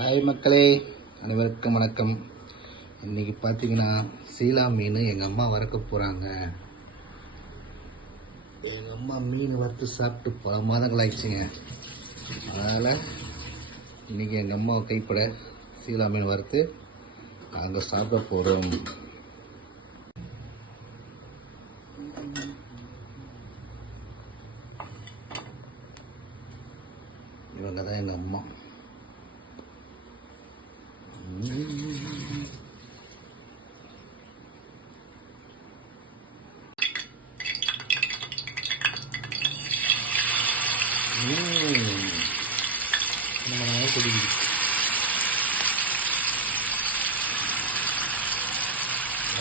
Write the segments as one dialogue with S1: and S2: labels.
S1: Hi மக்களே அனைவருக்கும் வணக்கம். இன்னைக்கு பார்த்தீங்கன்னா சீலா மீன் எங்கள் அம்மா வறுக்க போகிறாங்க எங்கள் அம்மா மீன் வறுத்து சாப்பிட்டு பல மாதங்கள் ஆயிடுச்சுங்க. அதனால் இன்னைக்கு எங்கள் அம்மா கைப்பட சீலா மீன் வறுத்து நாங்கள் சாப்பிட போகிறோம் இவங்க தான் எங்கள் அம்மா.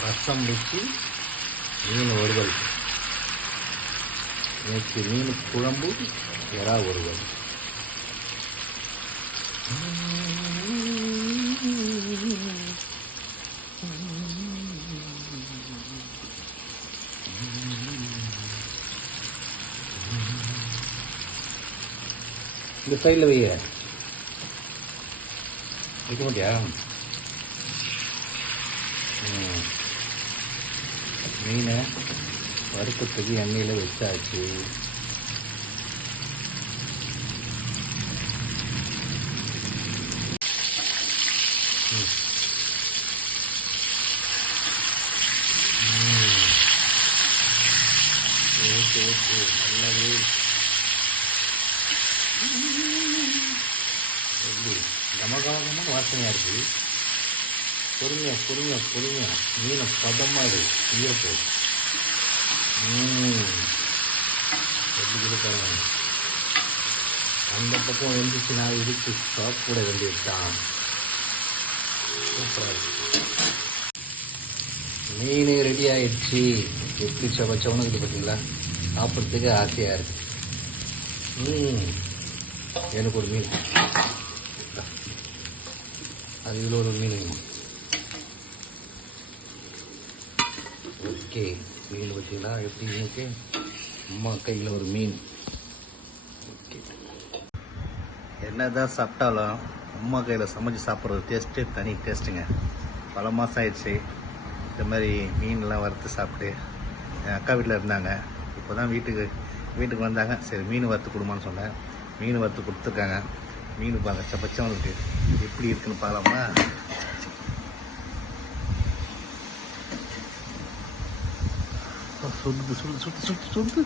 S1: ரசம் வச்சு மீன் ஒருவல் நேற்று மீன் குழம்பு எறா வறுவல் இந்த சைடில் வைய வைக்க மாட்டியா ம். மீனை வறுக்கிறதுக்கு எண்ணெயில் வச்சாச்சு ம். ஓகே ஓகே நல்லது எப்படி? கமகமகமான வாசனையாக இருக்குது பொறுமையா பொறுமையா பொறுமையா. மீனை பதமாக இருக்கு இல்லையா எப்படி அந்த பக்கம் வந்துச்சுன்னா இடித்து சாப்பிட வேண்டியதுதான். சூப்பராக இருக்கு. மீன் ரெடி ஆயிடுச்சு. எப்படி சவ சவனு பார்த்தீங்களா சாப்பிட்றதுக்கு ஆசையாக இருக்கு. ம். எனக்கு ஒரு மீன். அது இதில் ஒரு மீன் ஓகே மீன் பார்த்தீங்களா எப்படி இருக்கு? அம்மா கையில் ஒரு மீன். ஓகே. என்னதான் சாப்பிட்டாலும் அம்மா கையில் சமைச்சு சாப்பிட்றது டேஸ்ட்டு தனி டேஸ்ட்டுங்க பல மாதம் ஆயிடுச்சு. இந்த மாதிரி மீன்லாம் வறுத்து சாப்பிட்டு என் அக்கா வீட்டில் இருந்தாங்க. இப்போ தான் வீட்டுக்கு வீட்டுக்கு வந்தாங்க. சரி மீன் வறுத்து கொடுமான்னு சொன்னேன். மீன் வறுத்து கொடுத்துருக்காங்க. மீன் பார்க்க பச்சம் இருக்குது எப்படி இருக்குன்னு பார்க்கலாமா? சுத்து சுத்து சுத்து சுத்து சுத்து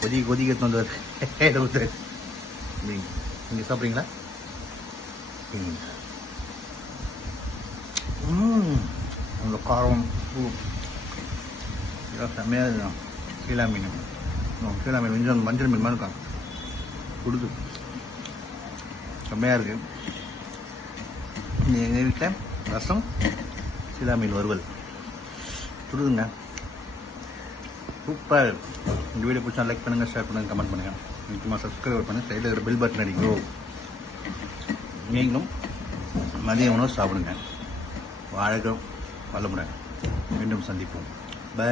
S1: கொதி கொதிக்க வந்து மீன். நீங்கள் சாப்பிட்றீங்களா? ம் ம். அந்த காரம் பூ. இதெல்லாம் செம்மையாக இருக்கும். கீழா மீன். கீழா மீன் மஞ்சள் மஞ்சள் மீன் மாதிரி இருக்காங்க கொடுது. செம்மையாக இருக்குது எங்கள் வீட்டில் ரசம் சீலா மீன் வறுவல். கொடுதுங்க. சூப்பர் இந்த வீடியோ பிடிச்சா லைக் பண்ணுங்கள் ஷேர் பண்ணுங்கள் கமெண்ட் பண்ணுங்கள் முக்கியமாக சப்ஸ்கிரைப் பண்ணுங்கள் சைடில் இருக்கிற பில் பட்டன் அடிக்கோ நீங்களும் மதிய உணவு சாப்பிடுங்க. வாழ்க வளமுடன். மீண்டும் சந்திப்போம். பை